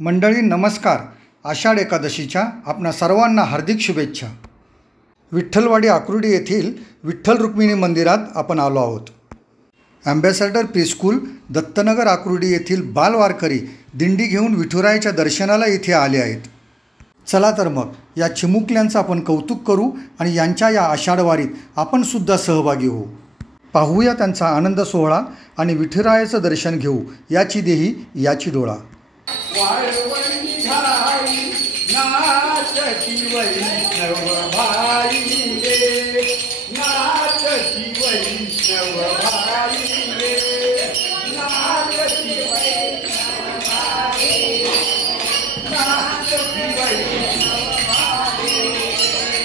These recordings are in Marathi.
मंडळी नमस्कार. आषाढ एकादशीच्या आपणा सर्वांना हार्दिक शुभेच्छा. विठ्ठलवाडी आकुर्डी येथील विठ्ठल रुक्मिणी मंदिरात आपण आलो आहोत. ॲम्बॅसेडर प्रीस्कूल दत्तनगर आकुर्डी येथील बालवारकरी दिंडी घेऊन विठुरायाच्या दर्शनाला इथे आले आहेत. चला तर मग या चिमुकल्यांचं आपण कौतुक करू आणि यांच्या या आषाढवारीत आपण सुद्धा सहभागी होऊ. पाहूया त्यांचा आनंद सोहळा आणि विठुरायाचं दर्शन घेऊ. याची देही याची डोळा. वाळवंटी घाई नाचती वैष्णव भाई रे, नाचती वैष्णव भाई रे, नाचती वैष्णव भाई, नाचती वैष्णव भाई.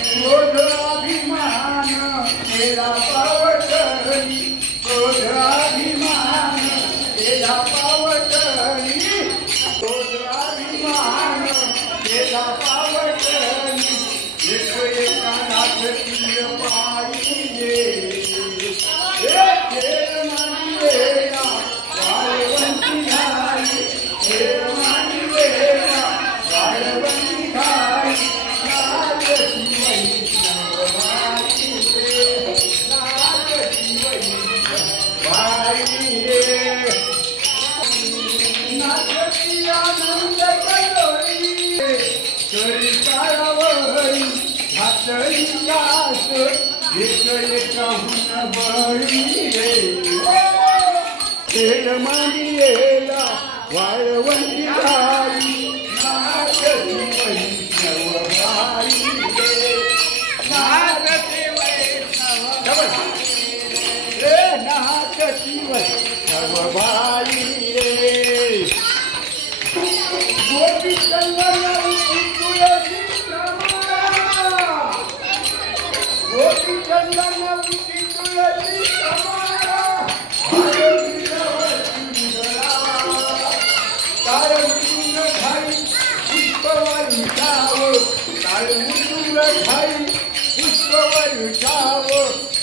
क्रोध अभिमान तेरा पावटणी, क्रोध अभिमान तेरा पावटणी, मांडियेला वाळवंटी घाई नाचती वैष्णव भाई रे, नाचती वैष्णव रे, नाचती वैष्णव भाई रे. गोपी चंदनाची तुळशी कमळा, गोपी चंदनाची तुळशी कमळा,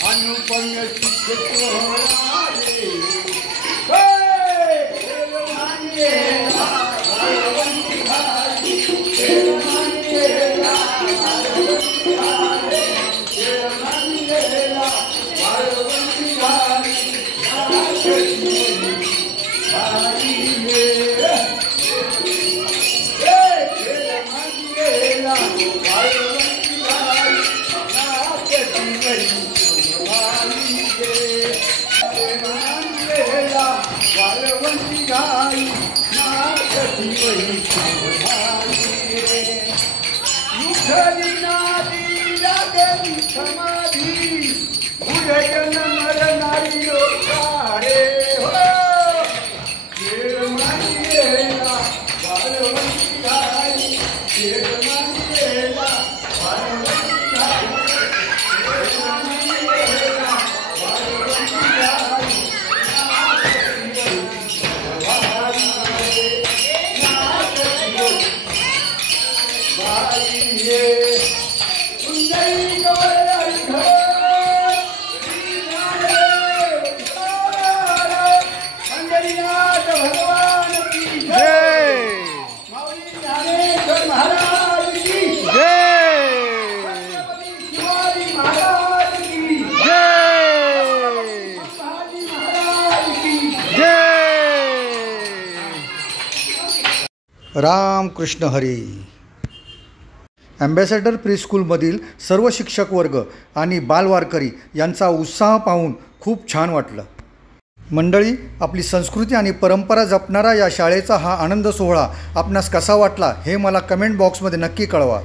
अनुपम राम कृष्ण हरी. ॲम्बॅसेडर प्रीस्कूलमधील सर्व शिक्षक वर्ग आणि बालवारकरी यांचा उत्साह पाहून खूप छान वाटलं. मंडळी, आपली संस्कृती आणि परंपरा जपणारा या शाळेचा हा आनंद सोहळा आपणास कसा वाटला हे मला कमेंट बॉक्समध्ये नक्की कळवा.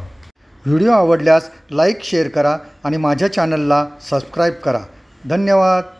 व्हिडिओ आवडल्यास लाईक शेअर करा आणि माझ्या चॅनलला सबस्क्राईब करा. धन्यवाद.